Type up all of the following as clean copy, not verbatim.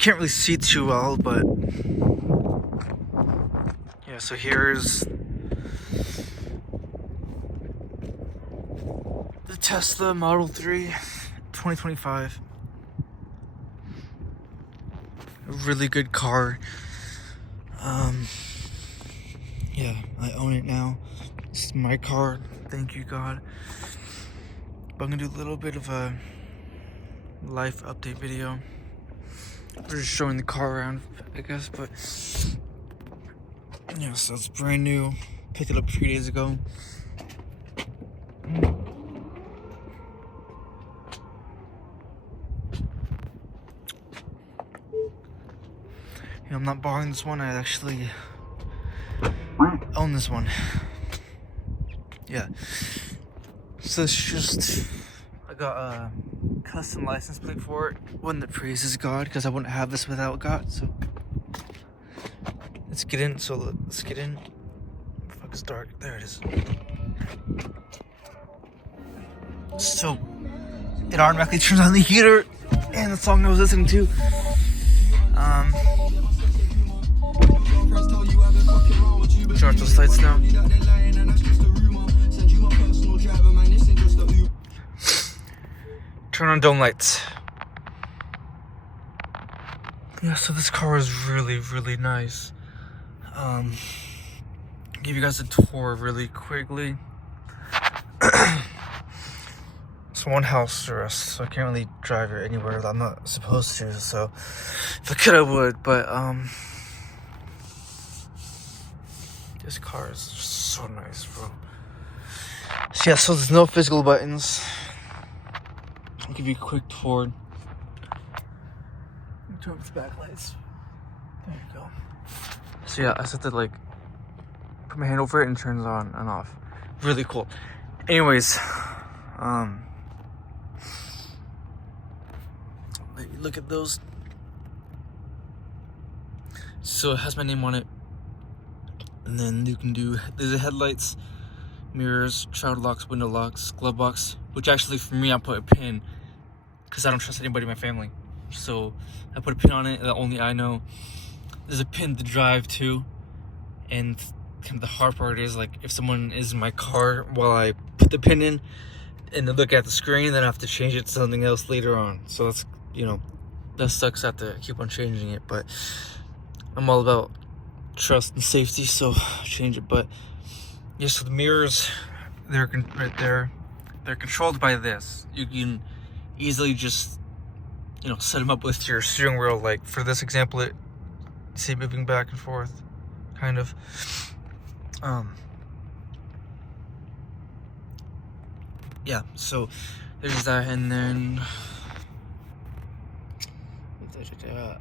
can't really see too well, but yeah, so here's the Tesla Model 3 2025. A really good car. Yeah, I own it now. It's my car, thank you God. But I'm gonna do a little bit of a life update video. We're just showing the car around, I guess, but yeah, so it's brand new. Picked it up 3 days ago. You know, I'm not borrowing this one, I actually own this one. Yeah. So it's just, I got a custom license plate for it, one that praises God, because I wouldn't have this without God. So let's get in. Fuck, it's dark. There it is. So it automatically turns on the heater and the song I was listening to. Charge those lights now. Turn on dome lights. Yeah, so this car is really nice. Give you guys a tour really quickly. It's one house arrest, so I can't really drive it anywhere that I'm not supposed to. So if I could, I would. But this car is just so nice, bro. So yeah, so there's no physical buttons. I'll give you a quick tour. Turn off the backlights. There you go. So yeah, I just have to like put my hand over it and it turns on and off. Really cool. Anyways, look at those. So it has my name on it. And then you can do, there's the headlights, mirrors, child locks, window locks, glove box, which actually for me I put a pin because I don't trust anybody in my family. So I put a pin on it that only I know. There's a pin to drive too. And kind of the hard part is like if someone is in my car while I put the pin in and they look at the screen, then I have to change it to something else later on. So that's, you know, that sucks. I have to keep on changing it, but I'm all about trust and safety, so change it. But yeah, so the mirrors, they're right there. They're controlled by this. You can easily just, you know, set them up with your steering wheel. Like for this example, it see moving back and forth, kind of. Yeah, so there's that, and then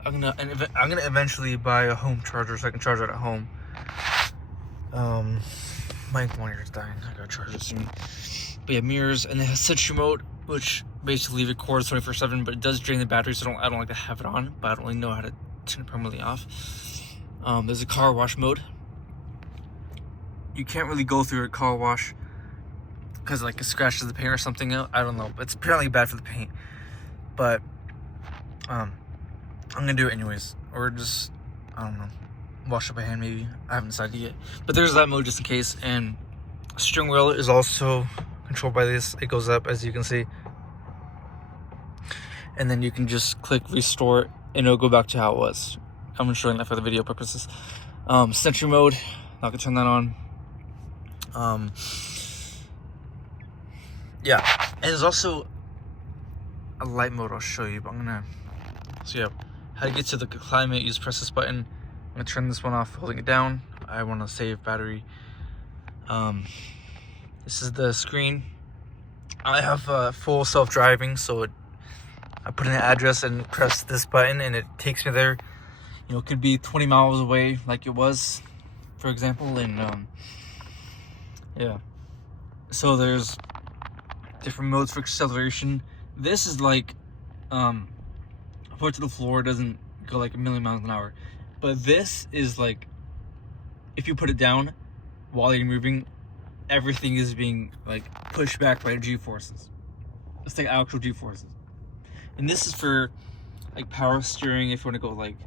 I'm gonna eventually buy a home charger so I can charge it at home. My monitor's dying. I gotta charge it soon. But yeah, mirrors, and it has sensory mode, which basically records 24/7, but it does drain the battery, so I don't like to have it on. But I don't really know how to turn it permanently off. There's a car wash mode. You can't really go through a car wash because like it scratches the paint or something. I don't know. It's apparently bad for the paint, but I'm gonna do it anyways, or just, I don't know, wash it by hand maybe. I haven't decided yet. But there's that mode just in case. And steering wheel is also controlled by this. It goes up, as you can see, and then you can just click restore and it'll go back to how it was. I'm showing that for the video purposes. Sentry mode, not gonna turn that on. Yeah, and there's also a light mode I'll show you, but I'm gonna, so yeah, how to get to the climate, you just press this button. I'm gonna turn this one off, holding it down. I want to save battery. This is the screen. I have full self-driving, so I put in an address and press this button and it takes me there. You know, it could be 20 miles away like it was, for example, and yeah. So there's different modes for acceleration. This is like, put to the floor, doesn't go like a million miles an hour. But this is like, if you put it down while you're moving, everything is being like pushed back by G-forces. It's like actual G-forces. And this is for like power steering if you want to go like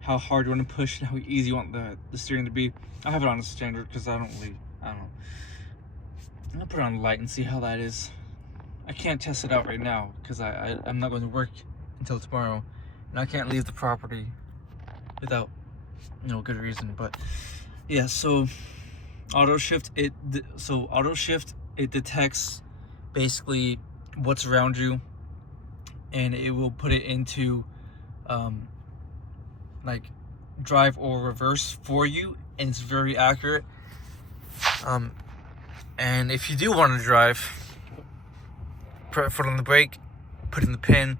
how hard you want to push and how easy you want the steering to be. I have it on a standard because I don't know. I'll put it on light and see how that is. I can't test it out right now because I'm not going to work until tomorrow, and I can't leave the property without good reason. But yeah, so auto shift it detects basically what's around you, and it will put it into like drive or reverse for you, and it's very accurate. And if you do want to drive, put your foot on the brake, put in the pin.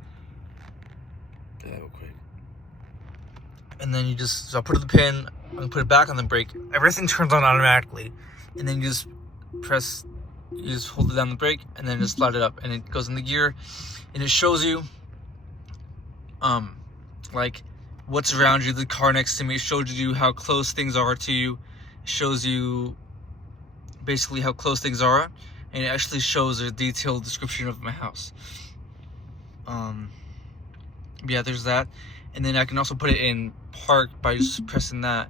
Do that real quick. And then so I'll put in the pin, I'm gonna put it back on the brake. Everything turns on automatically. And then you just hold it down the brake and then just slide it up and it goes in the gear. And it shows you like what's around you, the car next to me. It shows you how close things are to you. It shows you basically how close things are, and it actually shows a detailed description of my house. Yeah, there's that. And then I can also put it in park by just pressing that,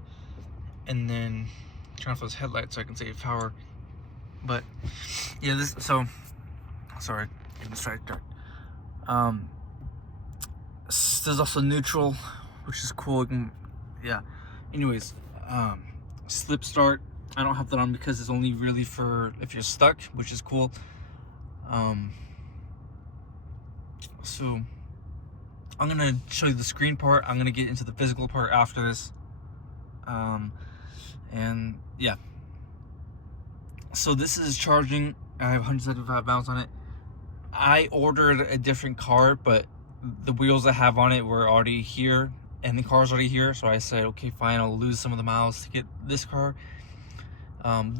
and then turn off those headlights so I can save power. But yeah, sorry, getting distracted. There's also neutral, which is cool. Yeah. Anyways, slip start. I don't have that on because it's only really for if you're stuck, which is cool. So I'm gonna show you the screen part. I'm gonna get into the physical part after this. And yeah. So this is charging. I have 175 miles on it. I ordered a different car, but the wheels I have on it were already here, and the car's already here. So I said, okay, fine, I'll lose some of the miles to get this car.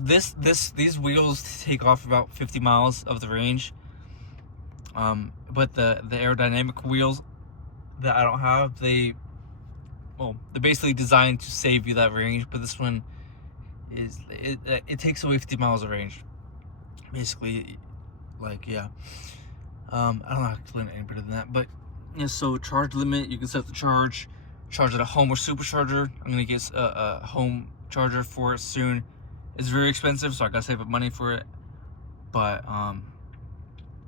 These wheels take off about 50 miles of the range. But the aerodynamic wheels that I don't have, they're basically designed to save you that range. But this one it takes away 50 miles of range, basically. Like, yeah. I don't know how to explain it any better than that. But yeah, so charge limit, you can set the charge at a home or supercharger. I'm gonna get a home charger for it soon. It's very expensive, so I gotta save up money for it. But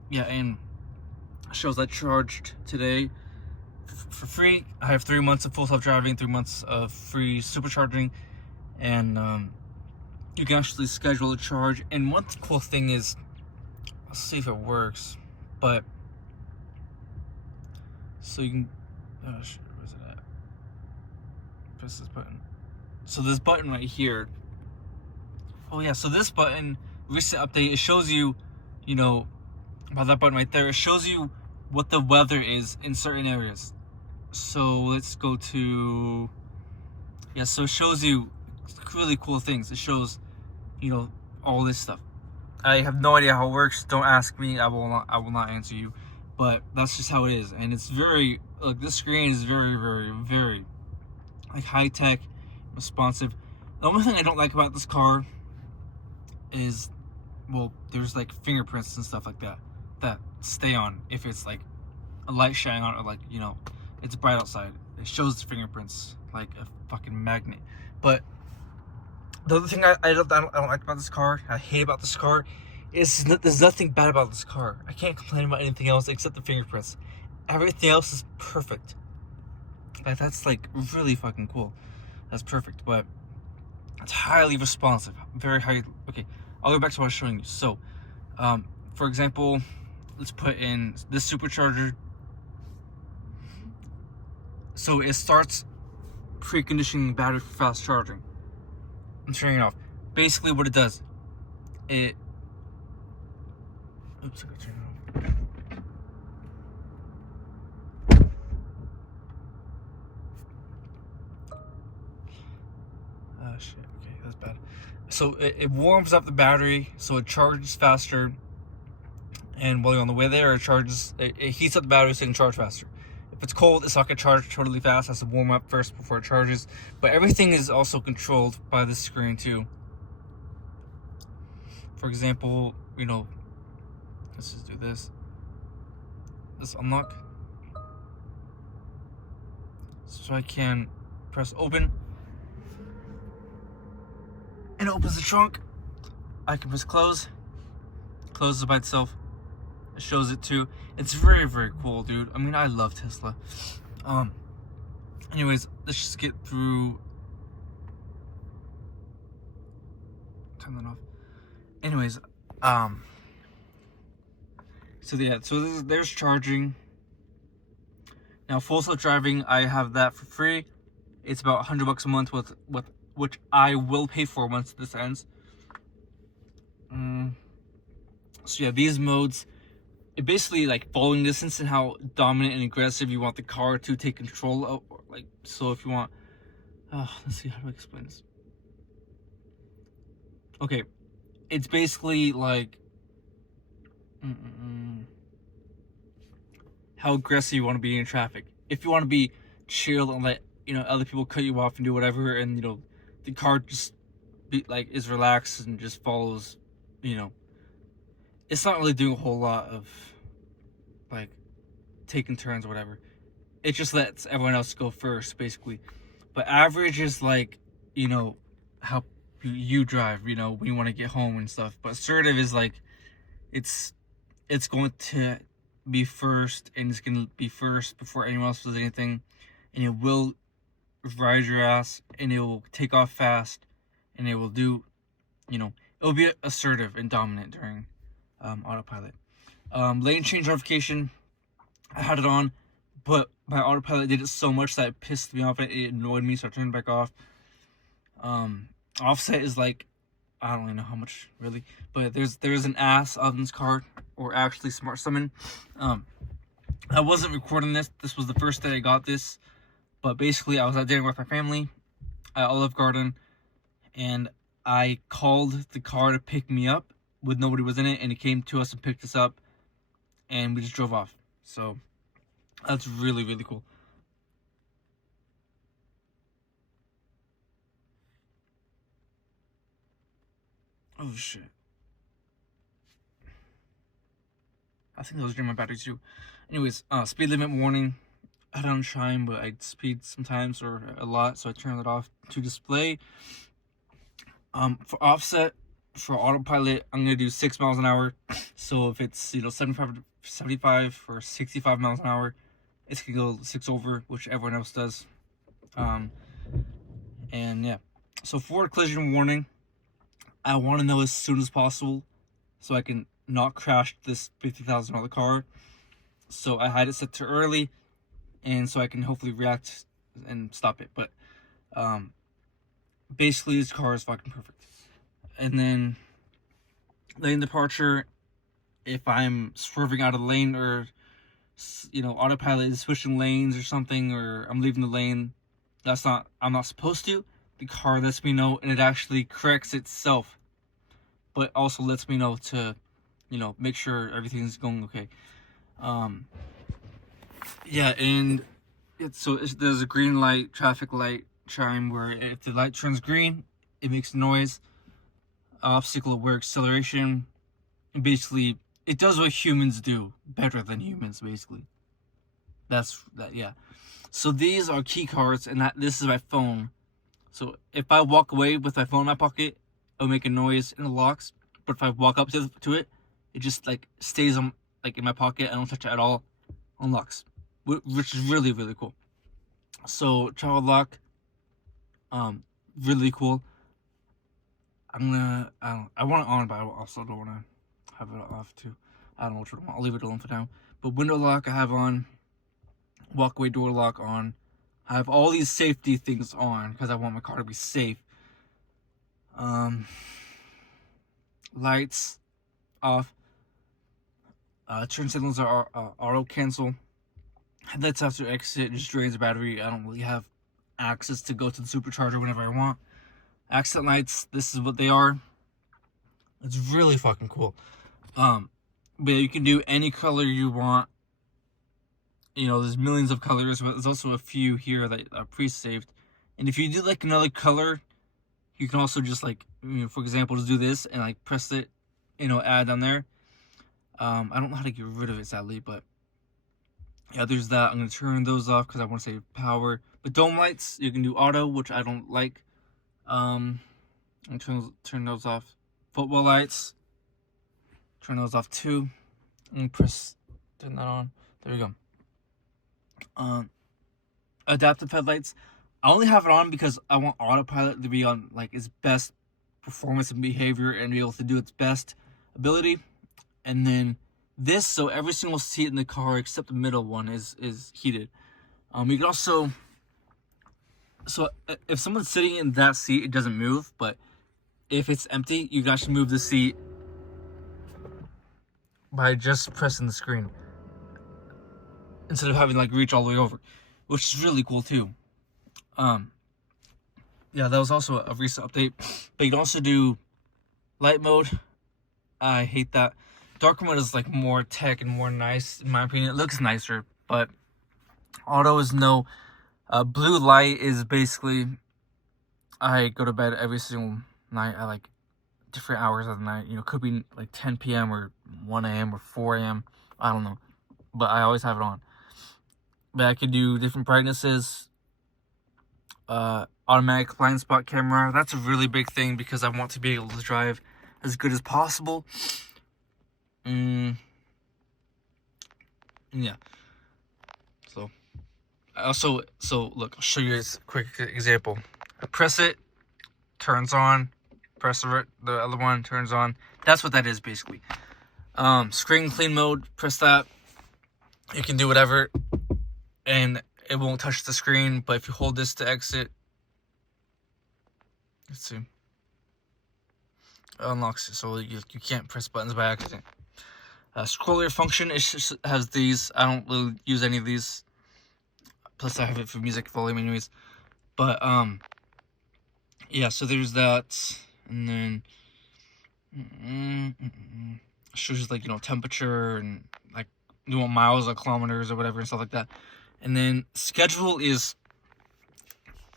yeah, and it shows I charged today for free. I have 3 months of full self-driving, 3 months of free supercharging, and you can actually schedule a charge. And one cool thing is, let's see if it works, but so you can, oh shit, where's it at? Press this button. So this button right here, oh yeah, so this button, recent update, it shows you, about that button right there, it shows you what the weather is in certain areas. So let's go to, yeah, so it shows you really cool things. It shows, all this stuff. I have no idea how it works. Don't ask me. I will not answer you. But that's just how it is. And it's very, this screen is very, very, very high tech, responsive. The only thing I don't like about this car is, there's fingerprints and stuff like that stay on if it's a light shining on it, or it's bright outside. It shows the fingerprints like a fucking magnet. But the other thing I don't like about this car, I hate about this car, is there's nothing bad about this car. I can't complain about anything else except the fingerprints. Everything else is perfect. That's really fucking cool. That's perfect. But it's highly responsive, very high. Okay, I'll go back to what I was showing you. So, for example, let's put in this supercharger. So it starts preconditioning the battery for fast charging. I'm turning it off. Basically what it does, oops, I gotta turn it off. Oh shit, okay, that's bad. So it warms up the battery so it charges faster, and while you're on the way there, it heats up the battery so it can charge faster. If it's cold, it's not gonna charge totally fast. It has to warm up first before it charges. But everything is also controlled by this screen too. For example, let's just do this. Let's unlock. So I can press open, and it opens the trunk. I can press close, closes by itself. It shows it too. It's very, very cool, dude. I mean, I love Tesla. Anyways, let's just get through. Turn that off. Anyways, so yeah, so there's charging. Now, full self-driving, I have that for free. It's about $100 a month with which I will pay for once this ends. So yeah, these modes, it basically like following distance and how dominant and aggressive you want the car to take control of. Like, so if you want, let's see, how do I explain this? Okay, it's basically like how aggressive you want to be in traffic. If you want to be chill and let other people cut you off and do whatever, and the car just is relaxed and just follows, it's not really doing a whole lot of like taking turns or whatever. It just lets everyone else go first, basically. But average is like, how you drive, when you want to get home and stuff. But assertive is like, it's going to be first, and it's going to be first before anyone else does anything. And it will ride your ass, and it will take off fast, and it will do, it'll be assertive and dominant during autopilot. Lane change notification, I had it on, but my autopilot did it so much that it pissed me off. It annoyed me, so I turned it back off. Offset is like, I don't really know how much, really, but there's an ass on this car, or actually Smart Summon. I wasn't recording this. This was the first day I got this, but basically I was out dinner with my family at Olive Garden, and I called the car to pick me up with nobody was in it, and it came to us and picked us up, and we just drove off. So that's really, really cool. Oh shit. I think those drain my batteries too. Anyways, speed limit warning. I don't shine, but I speed sometimes or a lot, so I turn it off to display. For offset, for autopilot, I'm gonna do 6 miles an hour. So if it's 75 or 65 miles an hour, it's gonna go 6 over, which everyone else does. And yeah, so for collision warning, I want to know as soon as possible so I can not crash this $50,000 car. So I had it set to early, and so I can hopefully react and stop it. But basically this car is fucking perfect. And then lane departure, if I'm swerving out of the lane, or autopilot is switching lanes or something, or I'm leaving the lane I'm not supposed to, the car lets me know, and it actually corrects itself, but also lets me know to make sure everything's going okay. Yeah, and there's a green light, traffic light chime, where if the light turns green, it makes noise. Obstacle aware acceleration, and basically it does what humans do better than humans, basically. Yeah. So these are key cards, and this is my phone. So if I walk away with my phone in my pocket, it'll make a noise and it locks. But if I walk up to it, it just stays on in my pocket. I don't touch it at all. Unlocks, which is really, really cool. So child lock, really cool. I want it on, but I also don't want to have it off too. I don't know which one I want. I'll leave it alone for now. But window lock I have on. Walkway door lock on. I have all these safety things on because I want my car to be safe. Lights off. Turn signals are auto cancel. Headlights after exit just drains the battery. I don't really have access to go to the supercharger whenever I want. Accent lights, this is what they are. It's really fucking cool. But you can do any color you want. There's millions of colors, but there's also a few here that are pre-saved. And if you do another color, you can also just for example, just do this and press it, add down there. I don't know how to get rid of it, sadly, but Yeah, there's that. I'm going to turn those off because I want to save power. But dome lights, you can do auto, which I don't like. I'm turn those off. Footwell lights, turn those off too. And turn that on. There we go. Adaptive headlights, I only have it on because I want autopilot to be on like its best performance and behavior and be able to do its best ability. And then this, so every single seat in the car except the middle one is heated. You can also, so if someone's sitting in that seat, it doesn't move. But if it's empty, you can actually move the seat by just pressing the screen instead of having like reach all the way over, which is really cool too. Yeah, that was also a recent update. But you can also do light mode. I hate that. Dark mode is like more tech and more nice in my opinion. It looks nicer, but auto is no. Blue light is basically, I go to bed every single night at like different hours of the night. You know, could be like 10 p.m. or 1 a.m. or 4 a.m. I don't know, but I always have it on. But I can do different brightnesses. Automatic blind spot camera. That's a really big thing because I want to be able to drive as good as possible. Yeah. So look, I'll show you this quick example. I press it, turns on. Press the other one, turns on. That's what that is basically. Screen clean mode. Press that. You can do whatever, and it won't touch the screen. But if you hold this to exit, let's see, it unlocks it, so you can't press buttons by accident. Scroller function, it just has these. I don't really use any of these. Plus, I have it for music volume, anyways. But yeah. So there's that, and then shows you like temperature and like miles or kilometers or whatever and stuff like that. And then schedule is,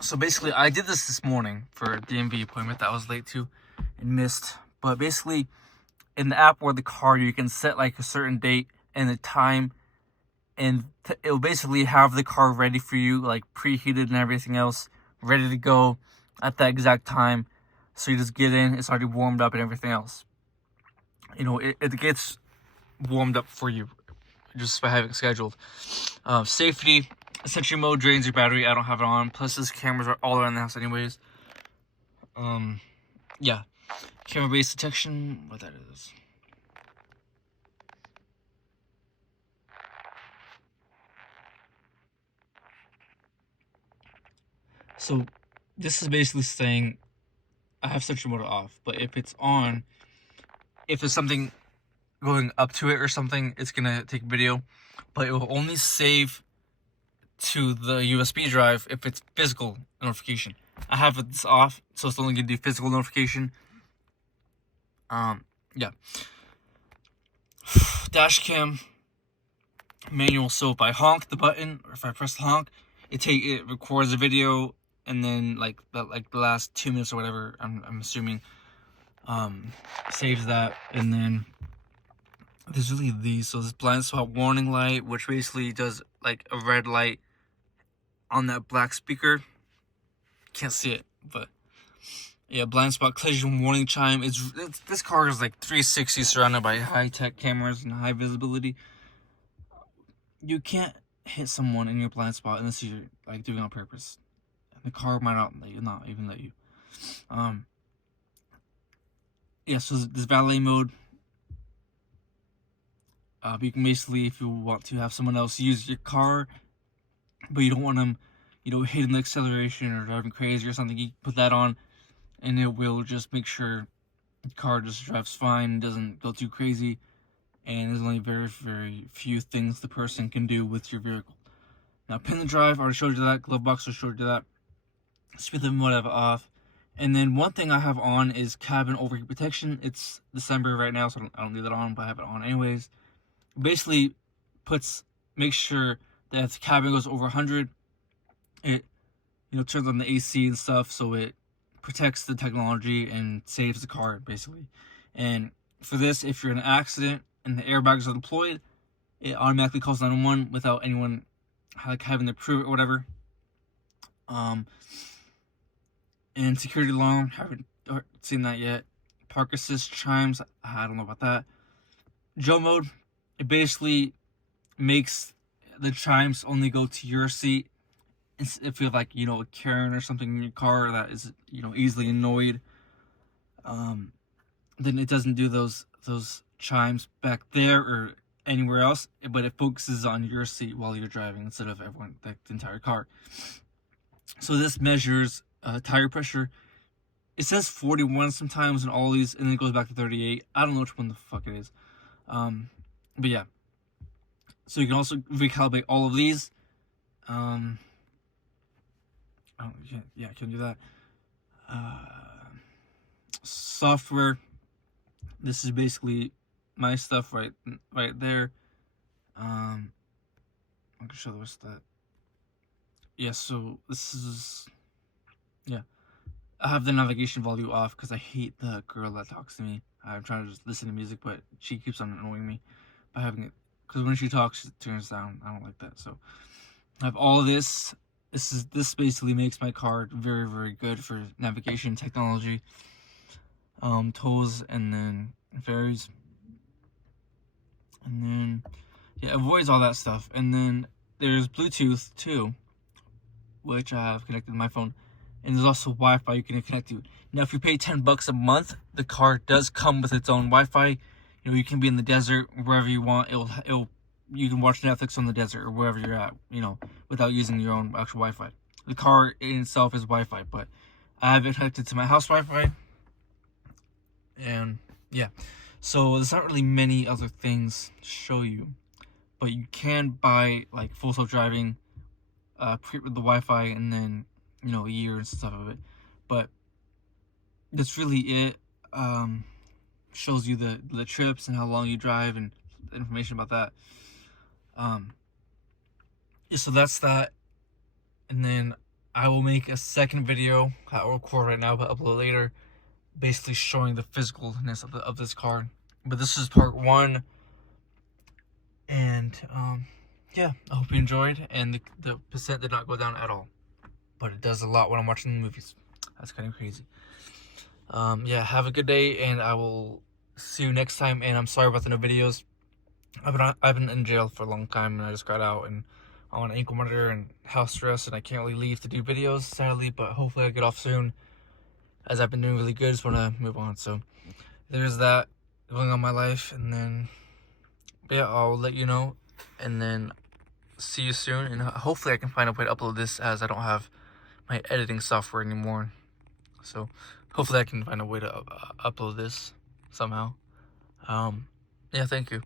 so basically I did this morning for a DMV appointment that I was late to and missed. But basically in the app or the car, you can set like a certain date and a time, and it'll basically have the car ready for you, like preheated and everything else, ready to go at that exact time. So you just get in, it's already warmed up and everything else. It gets warmed up for you just by having it scheduled. Safety, Sentry mode drains your battery. I don't have it on. Plus, these cameras are all around the house anyways. Yeah. Camera-based detection, what that is. So, this is basically saying I have Sentry mode off, but if it's on, if there's something going up to it or something, it's gonna take video, but it will only save to the USB drive if it's physical notification. I have this off, so it's only gonna do physical notification. Yeah. Dash cam manual. So if I honk the button or if I press the honk, it records a video, and then like the last 2 minutes or whatever, I'm assuming, saves that. And then there's really these. So this blind spot warning light, which basically does like a red light on that black speaker. Can't see it, but yeah, blind spot collision warning chime. This car is like 360 surrounded by high-tech cameras and high visibility. You can't hit someone in your blind spot unless you're like doing it on purpose. The car might not even let you. Yeah, so this valet mode. You can basically, if you want to have someone else use your car, but you don't want them, hitting the acceleration or driving crazy or something, you put that on, and it will just make sure the car just drives fine, doesn't go too crazy, and there's only very, very few things the person can do with your vehicle. Now, pin the drive, I already showed you that. Glove box, I showed you that. Speed limit mode I have off. And then one thing I have on is cabin overheat protection. It's December right now, so I don't need that on, but I have it on anyways. Basically makes sure that if the cabin goes over 100, it turns on the AC and stuff, so it protects the technology and saves the car basically. And for this, if you're in an accident and the airbags are deployed, it automatically calls 911 without anyone like having to prove it or whatever. And security alarm, haven't seen that yet. Park assist chimes, I don't know about that. Joe mode, it basically makes the chimes only go to your seat. If you have like, you know, a Karen or something in your car that is, you know, easily annoyed, then it doesn't do those chimes back there or anywhere else, but it focuses on your seat while you're driving instead of everyone, like the entire car. So this measures tire pressure. It says 41 sometimes in all these, and then it goes back to 38. I don't know which one the fuck it is. But yeah. So you can also recalibrate all of these. Oh, yeah, I can do that. Software. This is basically my stuff right there. I can show the rest of that. Yeah, so this is, yeah. I have the navigation volume off because I hate the girl that talks to me. I'm trying to just listen to music, but she keeps on annoying me by having it. Because when she talks, it turns down. I don't like that. So I have all of this. This basically makes my car very, very good for navigation technology. Tolls and then ferries. And then, yeah, avoids all that stuff. And then there's Bluetooth too, which I have connected to my phone. And there's also Wi-Fi you can connect to. Now, if you pay $10 a month, the car does come with its own Wi-Fi. You know, you can be in the desert, wherever you want. You can watch Netflix on the desert or wherever you're at, you know, without using your own actual Wi-Fi. The car in itself is Wi-Fi, but I have it connected to my house Wi-Fi. And yeah, so there's not really many other things to show you, but you can buy like full self-driving, with the Wi-Fi, and then, you know, a year and stuff of it. But that's really it. Shows you the trips and how long you drive and information about that. Yeah, so that's that. And then I will make a second video that I'll record right now but upload later, basically showing the physicalness of this car. But this is part 1. And yeah, I hope you enjoyed, and the percent did not go down at all, but it does a lot when I'm watching the movies. That's kind of crazy. Yeah, have a good day, and I will see you next time. And I'm sorry about the no videos. I've been in jail for a long time, and I just got out, and I'm on an ankle monitor and house arrest, and I can't really leave to do videos, sadly. But hopefully I get off soon, as I've been doing really good. Just want to move on. So there's that going on in my life, and then yeah, I'll let you know, and then see you soon. And hopefully I can find a way to upload this, as I don't have my editing software anymore. So hopefully I can find a way to upload this somehow. Yeah, thank you.